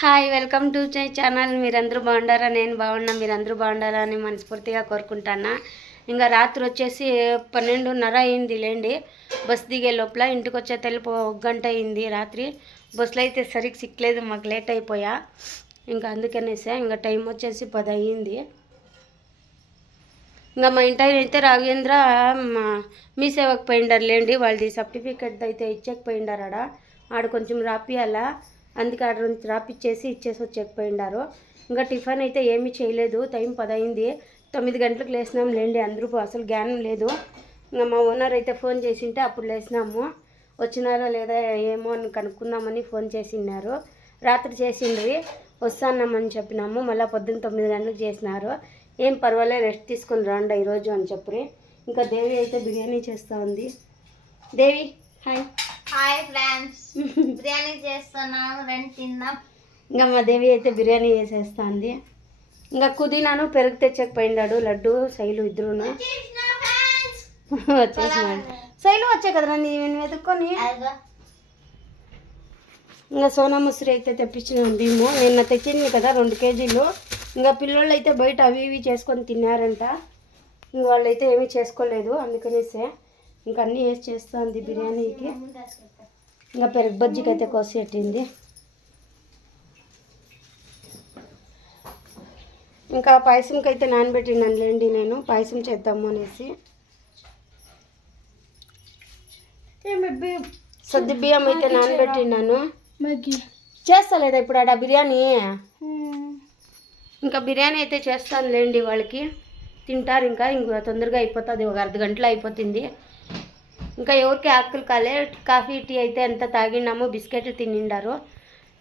Hi welcome to my channel. మీరందరూ బాగుండారా? నేను బాగున్నా. మీరందరూ బాగుండారా అని మనస్ఫూర్తిగా కోరుకుంటానా. ఇంకా రాత్రి వచ్చేసి పన్నెండున్నర అయింది లేండి. బస్ దిగే లోపల ఇంటికి వచ్చే తెలుపు ఒక గంట అయింది రాత్రి. బస్సులో అయితే సరిగ్గా సిక్కలేదు మాకు లేట్ అయిపోయా. ఇంకా అందుకనేసే ఇంకా టైం వచ్చేసి పది అయ్యింది. ఇంకా మా ఇంటి అయితే రాఘవేంద్ర మా మీ సేవకు పోయిండారు లేండి. వాళ్ళది సర్టిఫికెట్ అయితే ఇచ్చకపోయిండారు ఆడ. ఆడ కొంచెం రాపియాలా. అందుకే ఆడ నుంచి రాపిచ్చేసి ఇచ్చేసి వచ్చేకపోయిండారు ఇంకా టిఫిన్ అయితే ఏమీ చేయలేదు. టైం పదైంది. తొమ్మిది గంటలకు లేసినాం లేండి. అందరూ అసలు జ్ఞానం లేదు. ఇంకా మా ఓనర్ అయితే ఫోన్ చేసింటే అప్పుడు లేసినాము వచ్చినారా లేదా ఏమో అని కనుక్కుందామని ఫోన్ చేసినారు రాత్రి చేసిండ్రి వస్తాన్నామని చెప్పినాము. మళ్ళీ పొద్దున్న తొమ్మిది గంటలకు చేసినారు. ఏం పర్వాలేదు రెస్ట్ తీసుకొని రండి ఈరోజు అని చెప్పి. ఇంకా దేవి అయితే బిర్యానీ చేస్తూ ఉంది. Devi hi. Hi friends biryani చేస్తున్నాం రండి తిందాం. ఇంకా మా దేవి అయితే బిర్యానీ చేసేస్తుంది. ఇంకా కుదినాను పెరుగు తెచ్చకపోయిండాడు లడ్డు శైలు ఇద్దరును. వచ్చేసినాడు శైలు వచ్చే కదరా నేను వెతుక్కొని? ఇంకా సోనా ముసిరి అయితే తెప్పించిన భీము నిన్న తెచ్చింది కదా రెండు కేజీలు. ఇంకా పిల్లోళ్ళు అయితే బయట అవి ఇవి చేసుకొని తిన్నారంట. ఇంక వాళ్ళైతే ఏమీ చేసుకోలేదు అందుకనేసే. ఇంకా అన్నీ వేసి చేస్తుంది బిర్యానీకి. ఇంకా పెరుగు బజ్జికి అయితే కోసి పెట్టింది ఇంకా పాయసంకి అయితే నానబెట్టినాను లేండి నేను. పాయసం చేద్దాము అనేసి. సద్ది బియ్యం అయితే నానబెట్టినాను. చేస్తలేదా ఇప్పుడు ఆడ బిర్యానీ? ఇంకా బిర్యానీ అయితే చేస్తాను లేండి వాళ్ళకి. తింటారు ఇంకా ఇంకా తొందరగా అయిపోతుంది ఒక అర్ధ గంటలో అయిపోతుంది. ఇంకా ఎవరికి ఆకులు కాలే. కాఫీ టీ అయితే ఎంత తాగినాము బిస్కెట్లు తినిండారు.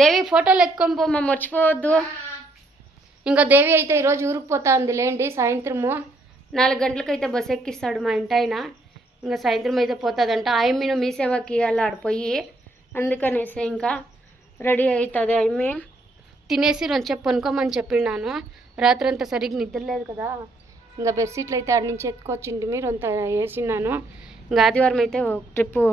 దేవి ఫోటోలు ఎత్తుకొని పోమా మర్చిపోవద్దు. ఇంకా దేవి అయితే ఈరోజు ఊరికి పోతుంది ఉంది లేండి. సాయంత్రము నాలుగు గంటలకైతే బస్ ఎక్కిస్తాడు మా ఇంటి ఆయన. ఇంకా సాయంత్రం అయితే పోతుందంట ఆయమ్మను మీ సేవకి అలా ఆడిపోయి అందుకనేసి ఇంకా రెడీ అవుతుంది ఆయమ్మి తినేసి రెండు చెప్పు పనుకోమని చెప్పినాను రాత్రి అంతా సరిగ్గా నిద్ర లేదు కదా. ఇంకా బెడ్షీట్లు అయితే ఆడి నుంచి ఎత్తుకొచ్చింటి మీరు అంత వేసినాను ఇంకా ఆదివారం అయితే ఒక ట్రిప్పు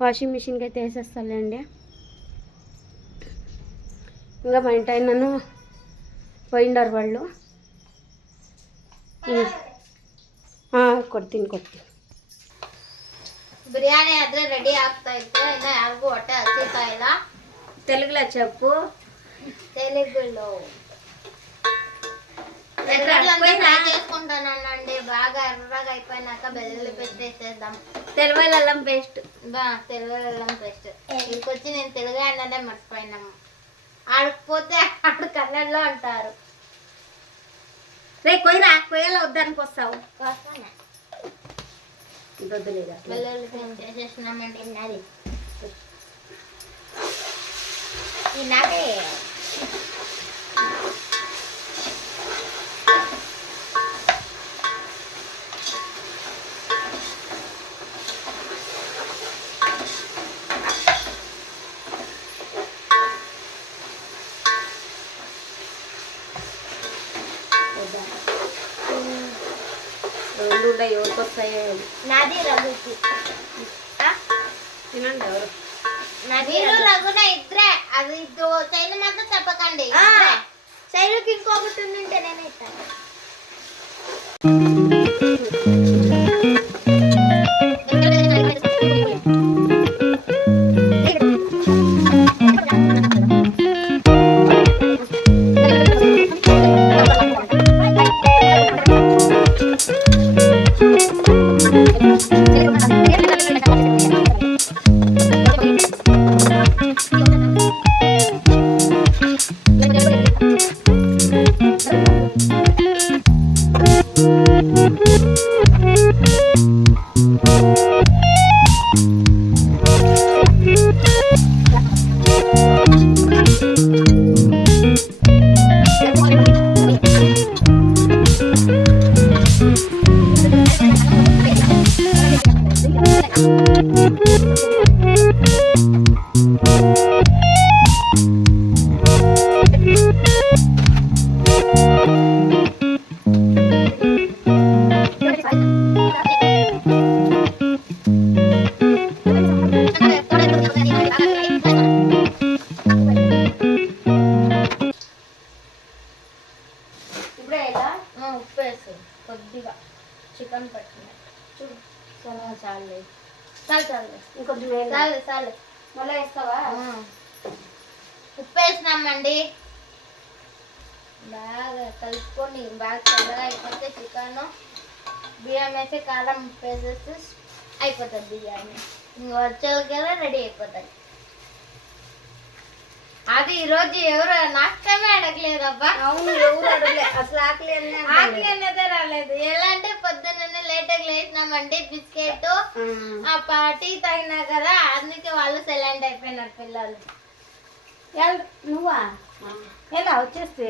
వాషింగ్ మిషన్కి అయితే వేసేస్తానులేండి ఇంకా మా ఇంటి ఆయనను పోయిండారు వాళ్ళు ಕೊಡ್ತೀನಿ ಕೊಡ್ತೀನಿ ಬಿರಿಯಾನಿ ಆದ್ರೆ ರೆಡಿ ಆಗ್ತಾ ಇತ್ತು ಇನ್ನ ಯಾರಿಗೂ ಹೊಟ್ಟೆ ಹಸಿತಾ ಇಲ್ಲ తెలుగులో చెప్పు తెలుగులో ఎర్రగడ్డలంతా ఫ్రై చేసుకుంటానండి. బాగా ఎర్రగా అయిపోయినాక వెల్లుల్లి పేస్ట్ వేసేద్దాం. తెలుగు అల్లం పేస్ట్. బా తెలుగు వెళ్ళం పేస్ట్. ఇంకొచ్చి నేను తెలుగు అన్నదే మర్చిపోయినాము ఆడకపోతే ఆడు కన్నడలో అంటారు. రే కొయ్యరా కొయ్యలో వద్దానికి వస్తావు. వెల్లుల్లి పేస్ట్ వేసేసినామండి నాది నాకే వస్తాయో. నాది రఘుకి? తినండి ఎవరు మీరు రఘున ఇద్దరే అది చైన మాత్రం చెప్పకండి. శైలుకి ఇంకొకటి ఉంటే నేను ఇస్తాను చాలు. చాలు ఇంకొంచెం వేయాలా? చాలు చాలు. మళ్ళీ వేస్తావా? ఉప్పు వేసినామండి. బాగా కలుపుకొని బాగా చల్లగా అయిపోతే చికెన్ బియ్యం వేసి కారం ఉప్పు వేసేసి అయిపోతుంది బిర్యానీ ఇంక వచ్చేకల్లా రెడీ అయిపోతుంది అది ఈరోజు ఎవరు నాకమే అడగలేదబ్బా. అవును ఎవరు అడగలే? అసలు ఆకలి అనే ఆకలి అనేది రాలేదు. ఎలా అంటే పొద్దున్నే లేట్గా లేచినామండి బిస్కెట్ ఆ. పార్టీ తాగినా కదా అందుకే వాళ్ళు సైలెంట్ అయిపోయినారు పిల్లలు. ఎల్- నువ్వా? ఎలా వచ్చేస్తే?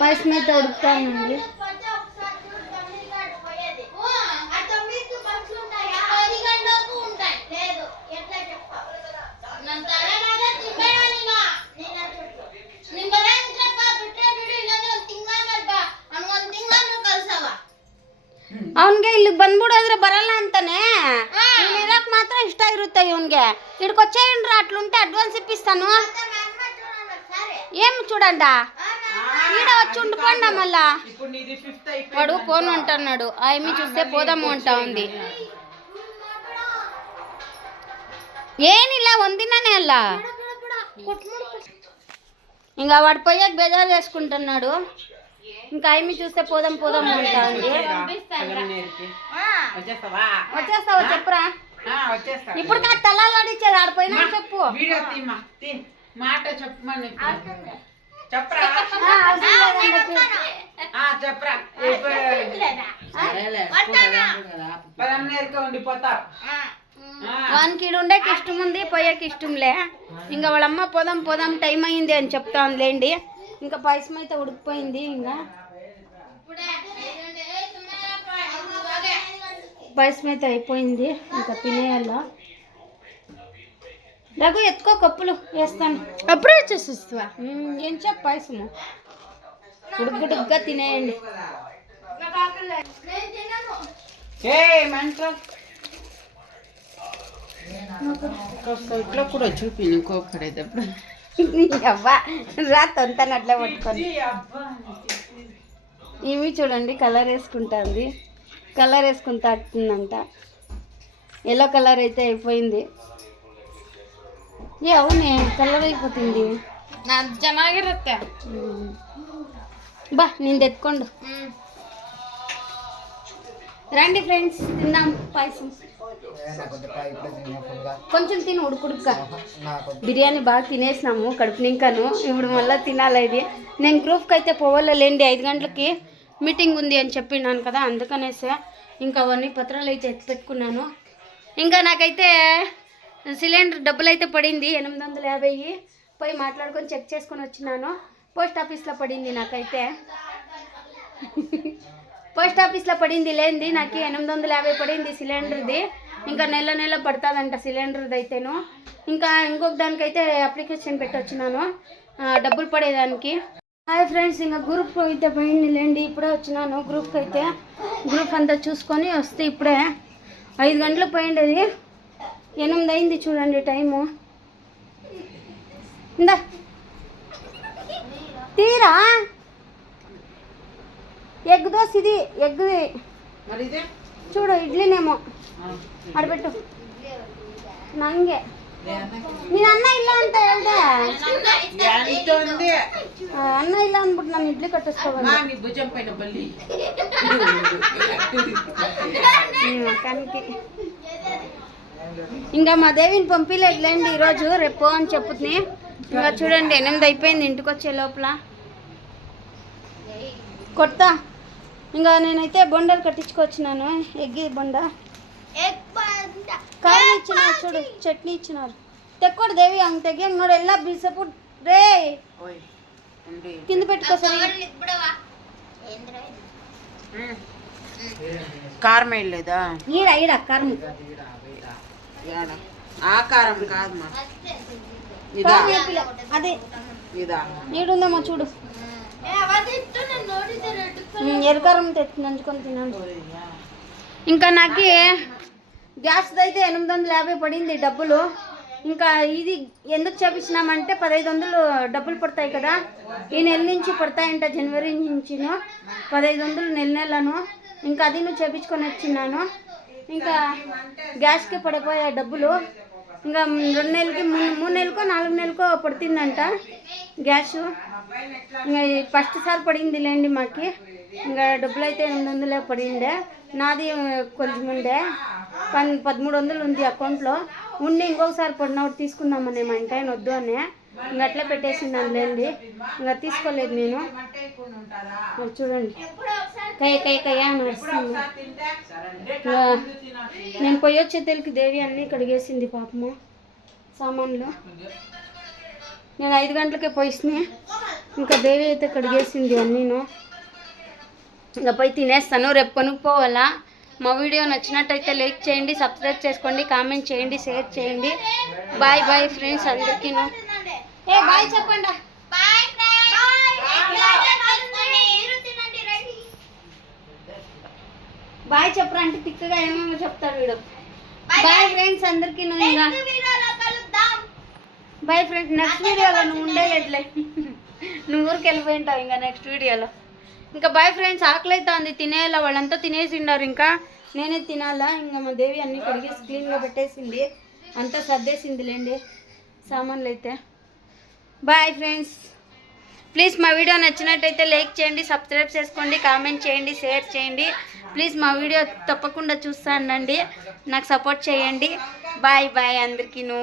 పాయసం అయితే ఉడుకుతానండి ಇಲ್ಲಿ ಬಂದ್ಬಿಡೋದ್ರೆ ಬರಲ್ಲ ಅಂತಾನೆ ಇಲ್ಲಿ ಇರಕ್ ಮಾತ್ರ ಇಷ್ಟ ಇರುತ್ತೆ ಇವನ್ಗೆ ಇಡ್ಕೊಚ್ಚೇನ್ರ అట్లుంటే అడ్వాన్స్ ఇప్పిస్తాను ఏం చూడండా ఈడ వచ్చి ఉండిపోండా మళ్ళా ఇప్పుడు నీది ఫిఫ్త్ వాడు ఫోన్ అంటున్నాడు ఆ ఏమి చూస్తే పోదాము అంటా ఉంది ఏనిలా వందిననే అలా ఇంకా వాడు పోయాక బేజారు చేసుకుంటున్నాడు ఇంకా ఏమి చూస్తే పోదాం పోదాం అంటా ఉంది. అయిపోయింది వచ్చేస్తావా? వచ్చేస్తావా చెప్పురా? ఆ, వచ్చేస్తా ఇప్పుడు నా తలాడిచ్చేది ఆడిపోయినా చెప్పు. మాట చెప్పమని చెప్పరా? ఉండిపోతా వానికి ఉండేకి ఇష్టం ఉంది పోయేకి ఇష్టంలే ఇంకా వాళ్ళమ్మ పోదాం పోదాం టైం అయింది అని చెప్తానులేండి ఇంకా పాయసం అయితే ఉడికిపోయింది ఇంకా. పాయసం అయితే అయిపోయింది ఇంకా తినేయాల. రఘు ఎత్తుకో కప్పులు వేస్తాను. అప్పుడే వచ్చేసిస్తావా? ఏం చెప్ప పాయసము? ఉడుకుడుగ్గా తినేయండి. ఇట్లా కూడా చూపి అవ్వా రా తొంతను అట్లా పట్టుకొని ఇవి చూడండి కలర్ వేసుకుంటుంది కలర్ వేసుకుంటా అంటుందంట ఎల్లో కలర్ అయితే అయిపోయింది ఏ అవునే కలర్ అయిపోతుంది ಚೆನ್ನಾಗಿರುತ್ತೆ ಹ್ಮ್. ಬಾ ನಿಂದು ಎತ್ಕೊಂಡು రండి ఫ్రెండ్స్ తిందాం పాయసం. కొంచెం తిని ఉడుకుడుక్క బిర్యానీ బాగా తినేసినాము కడుపు నింకాను. ఇప్పుడు మళ్ళీ తినాలి ఇది? నేను గ్రూప్కి అయితే పోవాలండి ఐదు గంటలకి మీటింగ్ ఉంది అని చెప్పినాను కదా అందుకనేసే. ఇంకా అవన్నీ పత్రాలు అయితే ఎత్తి పెట్టుకున్నాను. ఇంకా నాకైతే సిలిండర్ డబ్బులు అయితే పడింది ఎనిమిది వందల యాభై. పోయి మాట్లాడుకొని చెక్ చేసుకొని వచ్చినాను. పోస్ట్ ఆఫీస్లో పడింది నాకైతే. పోస్ట్ ఆఫీస్లో పడింది లేనిది నాకు ఎనిమిది వందల యాభై పడింది సిలిండర్ది. ఇంకా నెల నెల పడుతుందంట సిలిండర్ది అయితేను. ఇంకా ఇంకొక దానికైతే అప్లికేషన్ పెట్టి వచ్చినాను డబ్బులు పడేదానికి. హాయ్ ఫ్రెండ్స్ ఇంకా గ్రూప్ అయితే పోయింది లేండి ఇప్పుడే వచ్చినాను గ్రూప్కి అయితే. గ్రూప్ అంతా చూసుకొని వస్తే ఇప్పుడే ఐదు గంటలకు పోయిండేది. ఎనిమిది అయింది చూడండి టైము. ఇందా. తీరా? ఎగ్ దోశ ఇది ఎగ్ది మరి ఇదే చూడు ఇడ్లీనేమో ಆಡ್ಬಿಟ್ಟು ನಂಗೆ ನೀನು ಅನ್ನ ಇಲ್ಲ ಅಂತ ಹೇಳ್ದೆ ఎంత ఉంది ಆ, ಅನ್ನ ಇಲ್ಲ ಅಂದ್ಬಿಟ್ಟು ನಾನು ಇಡ್ಲಿ ಕಟ್ಟಿಸ್ಕೊಬಂದೆ మా నీ భుజం పైన బల్లి కనికి ఇంకా మా దేవిని పంపిలేదులేండి ఈరోజు రేపు అని చెప్పుతుంది ఇంకా చూడండి ఎనిమిది అయిపోయింది ఇంటికి వచ్చే లోపల కొడతా ఇంకా నేనైతే బొండలు కట్టించుకొచ్చినాను. ఎగ్గి బొండ. కారం ఇచ్చినారు చూడు చట్నీ ఇచ్చినారు. తెక్కడు దేవి అంగ తెగి నోడు ఎలా బీసపు రే. కింద పెట్టుకో కారం వేయలేదా? ఈడ ఈడ కారం. ఆ కారం కాదు అదే. నీడుందమ్మా చూడు. ఉమ్, ఎర్రకారం తెచ్చి నంచుకొని తినండి ఇంకా నాకు గ్యాస్ అయితే ఎనిమిది వందల యాభై పడింది డబ్బులు. ఇంకా ఇది ఎందుకు చేపించినామంటే పదహైదు వందలు డబ్బులు పడతాయి కదా. ఈ నెల నుంచి పడతాయంట జనవరి నుంచిను. పదహైదు వందలు నెల నెలను. ఇంకా అది నువ్వు చేపించుకొని వచ్చినాను ఇంకా గ్యాస్కి పడిపోయా డబ్బులు. ఇంకా రెండు నెలలకి మూడు మూడు నెలలకో నాలుగు నెలలకో పడుతుందంట గ్యాస్. ఇంకా ఫస్ట్ సార్ పడింది లేండి మాకి. ఇంకా డబ్బులు అయితే ఎనిమిది వందలే పడిందే నాది కొంచెం ఉండే పన్ పదమూడు వందలు ఉంది అకౌంట్లో. ఉండి ఇంకొకసారి పడినప్పుడు తీసుకుందామని మా ఇంటి ఆయన వద్దు అనే. ఇంకా అట్లే పెట్టేసిండాను లేండి ఇంకా తీసుకోలేదు నేను. మరి చూడండి. కయ్య కయ్య కయ్య అని నేను పోయి వచ్చేతలకి దేవి అన్నీ కడిగేసింది పాపము సామాన్లు. నేను ఐదు గంటలకే పోయిస్తున్నాయి ఇంకా దేవి అయితే కడిగేసింది అన్నీను. ఇంకా పోయి తినేస్తాను. రేపు కొనుక్కోవాలా. మా వీడియో నచ్చినట్టయితే లైక్ చేయండి సబ్స్క్రైబ్ చేసుకోండి కామెంట్ చేయండి షేర్ చేయండి. బాయ్ బాయ్ ఫ్రెండ్స్ అందరికీను. ఏ బాయ్ చెప్పండి. Bye bye. చెప్పరా అంటే తిక్కగా ఏమేమో చెప్తాడు వీడు. బాయ్. ఫ్రెండ్స్ ఇంకా నెక్స్ట్ వీడియోలో కలుద్దాం. బాయ్ ఫ్రెండ్స్ నెక్స్ట్ వీడియోలో నువ్వు ఉండేలేట్లే నువ్వు ఊరికి వెళ్ళిపోయి ఉంటావు ఇంకా నెక్స్ట్ వీడియోలో. ఇంకా బాయ్ ఫ్రెండ్స్ ఆకలి అవుతుంది తినేయాల వాళ్ళంతా తినేసి ఉన్నారు ఇంకా. నేనే తినాలా? ఇంకా మా దేవి అన్నీ కడిగేసి క్లీన్గా పెట్టేసింది. అంతా సర్దేసిందిలేండి. సామాన్లు అయితే బాయ్ ఫ్రెండ్స్ ప్లీజ్ మా వీడియో నచ్చినట్టయితే లైక్ చేయండి సబ్స్క్రైబ్ చేసుకోండి కామెంట్ చేయండి షేర్ చేయండి. ప్లీజ్ మా వీడియో తప్పకుండా చూస్తానండి. నాకు సపోర్ట్ చేయండి. Bye bye అందరికీను.